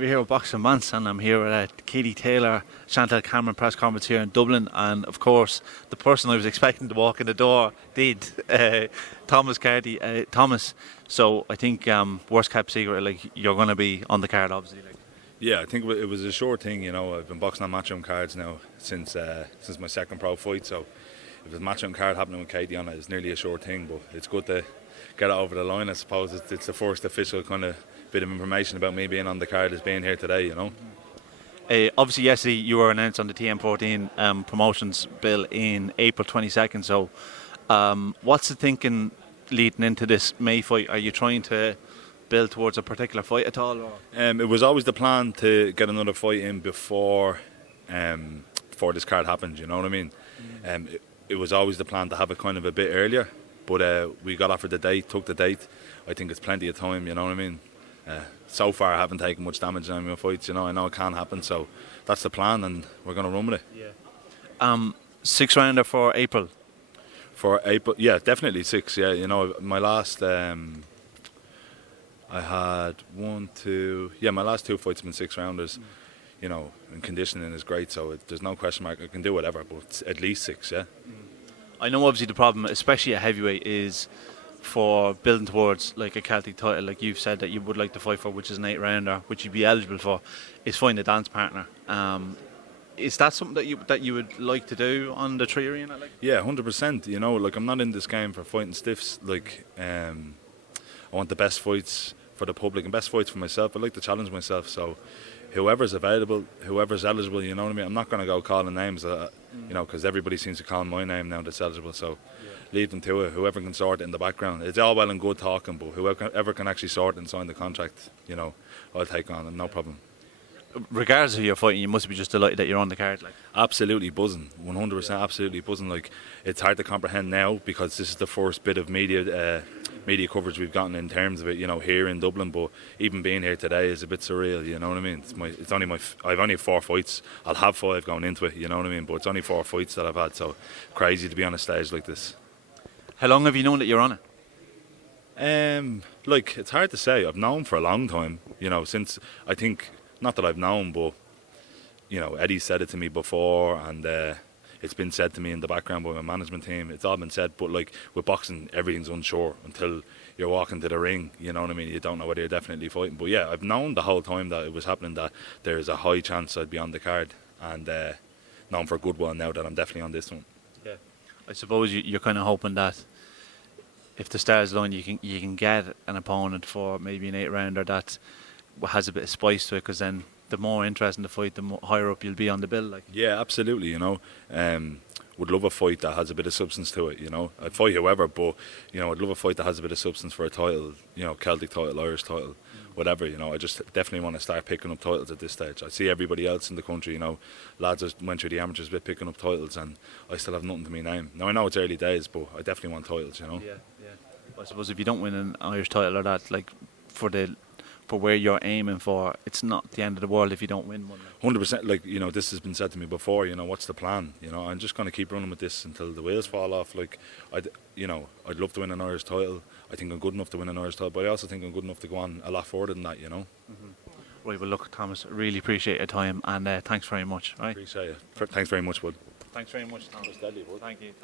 we're here with Boxing Bants, and I'm here with Katie Taylor, Chantal Cameron press conference here in Dublin, and of course the person I was expecting to walk in the door did, Thomas Carty. Thomas, so I think worst kept secret, like you're going to be on the card, obviously. Like. Yeah, I think it was a sure thing. I've been boxing on matchroom cards now since my second pro fight. So if there's a matchroom card happening with Katie on it, it's nearly a sure thing. But it's good to get it over the line. I suppose it's the first official kind of bit of information about me being on the card as being here today. Obviously, yesterday you were announced on the TM14 promotions bill in April 22nd. So, what's the thinking leading into this May fight? Are you trying to build towards a particular fight at all? Or? It was always the plan to get another fight in before this card happened. You know what I mean? It was always the plan to have it kind of a bit earlier, but we got offered the date, took the date. I think it's plenty of time. You know what I mean? So far I haven't taken much damage in my fights. I know it can happen, so that's the plan, and we're going to run with it. Yeah. 6 rounder for April. For April, yeah, definitely 6. Yeah, my last I had my last 2 fights have been 6 rounders. And conditioning is great, so there's no question mark. I can do whatever, but it's at least 6. Yeah. I know obviously the problem, especially at heavyweight, is for building towards like a Celtic title, like you've said that you would like to fight for, which is an 8 rounder, which you'd be eligible for, is find a dance partner. Is that something that you would like to do on the 3 arena? Like? Yeah, 100%. Like I'm not in this game for fighting stiffs. Like I want the best fights for the public and best fights for myself. I like to challenge myself. So whoever's available, whoever's eligible, you know what I mean. I'm not going to go calling names, because everybody seems to call my name now that's eligible. So. Yeah. Leave them to it. Whoever can sort it in the background. It's all well and good talking, but whoever can actually sort it and sign the contract, I'll take on it, no problem. Regardless of your fighting, you must be just delighted that you're on the card. Like. Absolutely buzzing, 100%. Absolutely buzzing. Like it's hard to comprehend now because this is the first bit of media coverage we've gotten in terms of it, here in Dublin. But even being here today is a bit surreal. You know what I mean? I've only 4 fights. I'll have 5 going into it. You know what I mean? But it's only 4 fights that I've had. So crazy to be on a stage like this. How long have you known that you're on it? It's hard to say. I've known for a long time, since I think, not that I've known, but, Eddie said it to me before, and it's been said to me in the background by my management team. It's all been said, but with boxing, everything's unsure until you're walking to the ring, you know what I mean? You don't know whether you're definitely fighting. But yeah, I've known the whole time that it was happening that there's a high chance I'd be on the card, and known for a good one now that I'm definitely on this one. Yeah. I suppose you're kind of hoping that if the stars align, you can get an opponent for maybe an 8 rounder that has a bit of spice to it, because then the more interesting the fight, the more higher up you'll be on the bill. Like. Yeah, absolutely. Would love a fight that has a bit of substance to it. I'd fight whoever, but I'd love a fight that has a bit of substance for a title. Celtic title, Irish title, whatever. I just definitely want to start picking up titles at this stage. I see everybody else in the country. Lads that went through the amateurs bit picking up titles, and I still have nothing to my name. Now I know it's early days, but I definitely want titles. Yeah. I suppose if you don't win an Irish title or that, like for where you're aiming for, it's not the end of the world if you don't win one. 100%. Like this has been said to me before. What's the plan? I'm just going to keep running with this until the wheels fall off. Like I'd love to win an Irish title. I think I'm good enough to win an Irish title, but I also think I'm good enough to go on a lot further than that. Right. Well, look, Thomas, really appreciate your time, and thanks very much. Right. Appreciate it. Thanks very much, bud. Thanks very much, Thomas. Thank you.